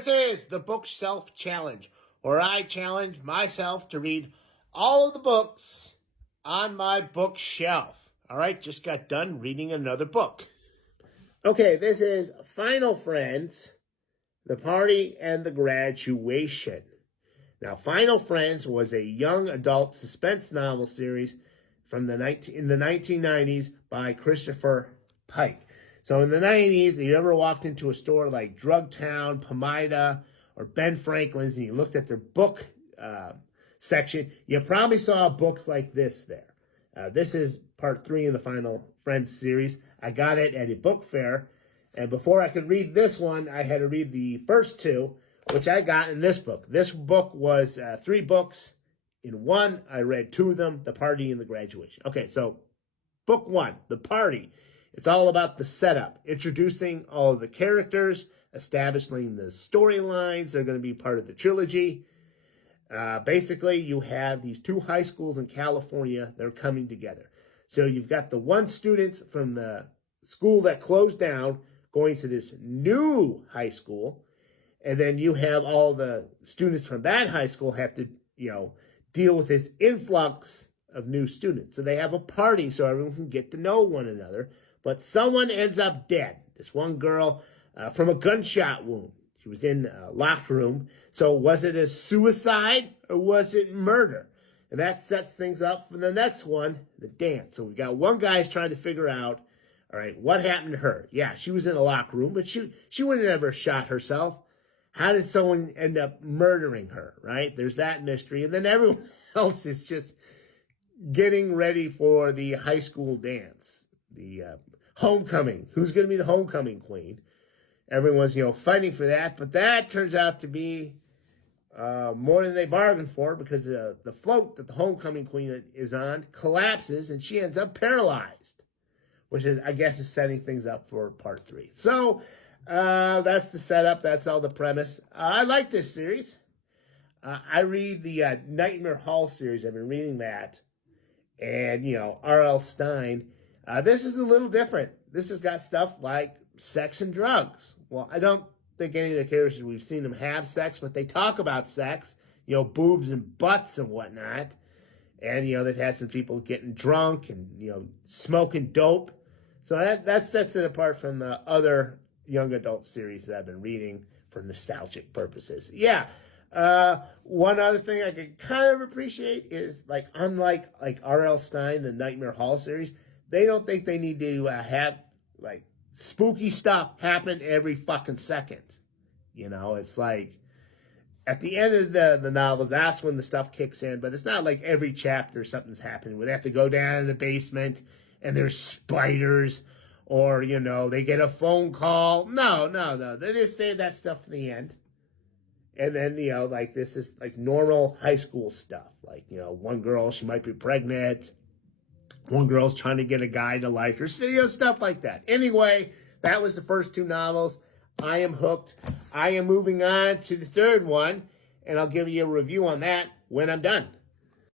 This is the Bookshelf Challenge, where I challenge myself to read all of the books on my bookshelf. All right, just got done reading another book. Okay, this is Final Friends, The Party and the Graduation. Now, Final Friends was a young adult suspense novel series from in the 1990s by Christopher Pike. So in the 90s, if you ever walked into a store like Drugtown, Pomida, or Ben Franklin's, and you looked at their book section, you probably saw books like this there. This is part 3 in the Final Friends series. I got it at a book fair, and before I could read this one, I had to read the first 2, which I got in this book. This book was 3 books in one. I read 2 of them, The Party and the Graduation. Okay, so book 1, The Party. It's all about the setup, introducing all of the characters, establishing the storylines. They're going to be part of the trilogy. Basically, you have these 2 high schools in California that are coming together. So you've got the one student from the school that closed down going to this new high school. And then you have all the students from that high school have to, deal with this influx of new students. So they have a party so everyone can get to know one another. But someone ends up dead. This one girl from a gunshot wound. She was in a locked room. So was it a suicide or was it murder? And that sets things up for the next one, the dance. So we got one guy's trying to figure out, all right, what happened to her? Yeah, she was in a locked room, but she wouldn't have ever shot herself. How did someone end up murdering her, right? There's that mystery. And then everyone else is just getting ready for the high school dance, the homecoming. Who's going to be the homecoming queen? Everyone's, fighting for that. But that turns out to be more than they bargained for, because the float that the homecoming queen is on collapses and she ends up paralyzed, which is, I guess, is setting things up for part 3. So that's the setup. That's all the premise. I like this series. I read the Nightmare Hall series. I've been reading that. And, R.L. Stine. This is a little different. This has got stuff like sex and drugs. Well, I don't think any of the characters, we've seen them have sex, but they talk about sex, boobs and butts and whatnot. And, they've had some people getting drunk and, smoking dope. So that sets it apart from the other young adult series that I've been reading for nostalgic purposes. Yeah. One other thing I could kind of appreciate is, unlike R.L. Stine, the Nightmare Hall series, they don't think they need to have spooky stuff happen every fucking second. It's like at the end of the novel, that's when the stuff kicks in, but it's not like every chapter something's happening where they have to go down in the basement and there's spiders, or, they get a phone call. No. They just save that stuff for the end. And then, this is normal high school stuff. One girl, she might be pregnant. One girl's trying to get a guy to like her. Stuff like that. Anyway, that was the first 2 novels. I am hooked. I am moving on to the third one, and I'll give you a review on that when I'm done.